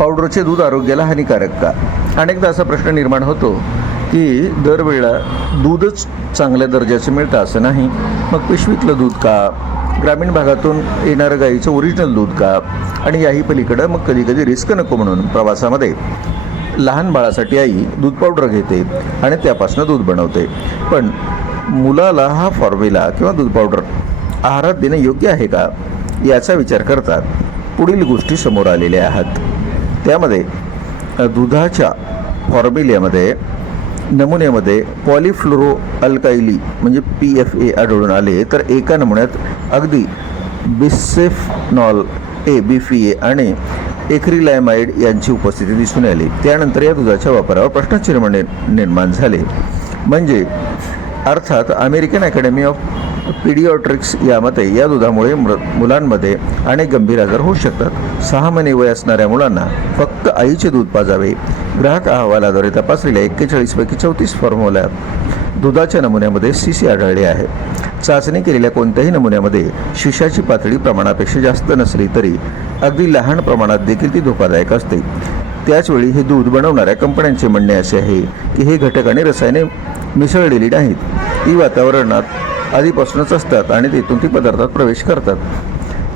पावडरचे दूध आरोग्याला हानिकारक का? अनेकदा असा प्रश्न निर्माण होतो की दरवेळेला दूधच चांगल्या दर्जाचं मिळतं असं नाही. मग पिशवीतलं दूध का? ग्रामीण भागातून येणारं गाईचं ओरिजिनल दूध का? आणि याही पलीकडं मग कधी कधी रिस्क नको म्हणून प्रवासामध्ये. लहान बाळासाठी आई दूध पावडर घेते आणि त्यापासून दूध बनवते. पण मुलाला हा फॉर्म्युला किंवा दूध पावडर आहारात देणं योग्य आहे का? याचा विचार करतात पुढील गोष्टी समोर आलेल्या आहात. त्यामध्ये दुधाच्या फॉर्म्युल्यामध्ये नमुन्यामध्ये पॉलिफ्लोरो अल्काइली म्हणजे पी एफ ए आढळून आले तर एका नमुन्यात अगदी बिसेफनॉल ए बी फी ए आणि एक्रिलायमाइड यांची उपस्थिती दिसून आली. त्यानंतर या दुधाच्या वापरावर प्रश्नचिन्ह निर्माण झाले. म्हणजे अर्थात अमेरिकन अकॅडमी ऑफ पिडिओट्रिक्स यामध्ये या दुधामुळे मृ मुलांमध्ये अनेक गंभीर आजार होऊ शकतात. सहा महिने वय असणाऱ्या मुलांना फक्त आईचे दूध पाजावे. ग्राहक अहवालाद्वारे तपासलेल्या एक्केचाळीसपैकी चौतीस फॉर्म्युल्यात दुधाच्या नमुन्यामध्ये सी सी आढळले आहे. चाचणी केलेल्या कोणत्याही नमुन्यामध्ये शिशाची पातळी प्रमाणापेक्षा जास्त नसली तरी अगदी लहान प्रमाणात देखील ती धोकादायक असते. त्याचवेळी हे दूध बनवणाऱ्या कंपन्यांचे म्हणणे असे आहे की हे घटक आणि रसायने मिसळलेली नाहीत. ती वातावरणात आधीपासूनच असतात आणि तिथून ती पदार्थात प्रवेश करतात.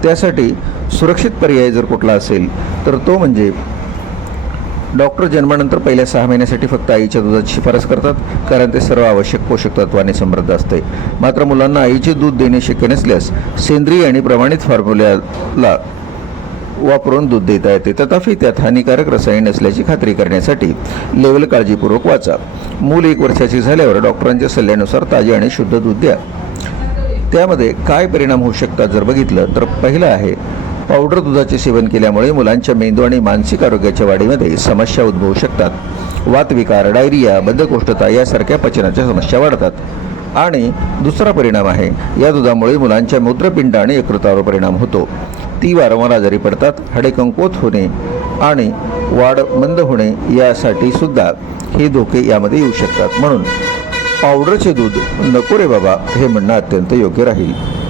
त्यासाठी सुरक्षित पर्याय जर कुठला असेल तर तो म्हणजे डॉक्टर जन्मानंतर पहिल्या सहा महिन्यासाठी फक्त आईच्या दुधाची शिफारस करतात कारण ते सर्व आवश्यक पोषक तत्वाने समृद्ध असते. मात्र मुलांना आईचे दूध देणे शक्य नसल्यास सेंद्रिय आणि प्रमाणित फॉर्म्युल्याला वापरून दूध देता येते. तथापि त्यात हानिकारक रसायन नसल्याची खात्री करण्यासाठी लेवल काळजीपूर्वक वाचा. मूल एक वर्षाची झाल्यावर डॉक्टरांच्या सल्ल्यानुसार ताजे आणि शुद्ध दूध द्या. त्यामध्ये काय परिणाम होऊ शकतात जर बघितलं तर पहिलं आहे पावडर दुधाचे सेवन केल्यामुळे मुलांच्या मेंदू आणि मानसिक आरोग्याच्या वाढीमध्ये समस्या उद्भवू शकतात. वातविकार डायरिया बद्धकोष्ठता यासारख्या पचनाच्या समस्या वाढतात. आणि दुसरा परिणाम आहे या दुधामुळे मुलांच्या मूत्रपिंड आणि यकृतावर परिणाम होतो. ती वारंवार आजारी पडतात हाडे कंकोत होणे आणि वाढ मंद होणे यासाठी सुद्धा हे धोके यामध्ये येऊ शकतात. म्हणून पावडरचे दूध. नको रे बाबा हे म्हणणं अत्यंत योग्य राहील.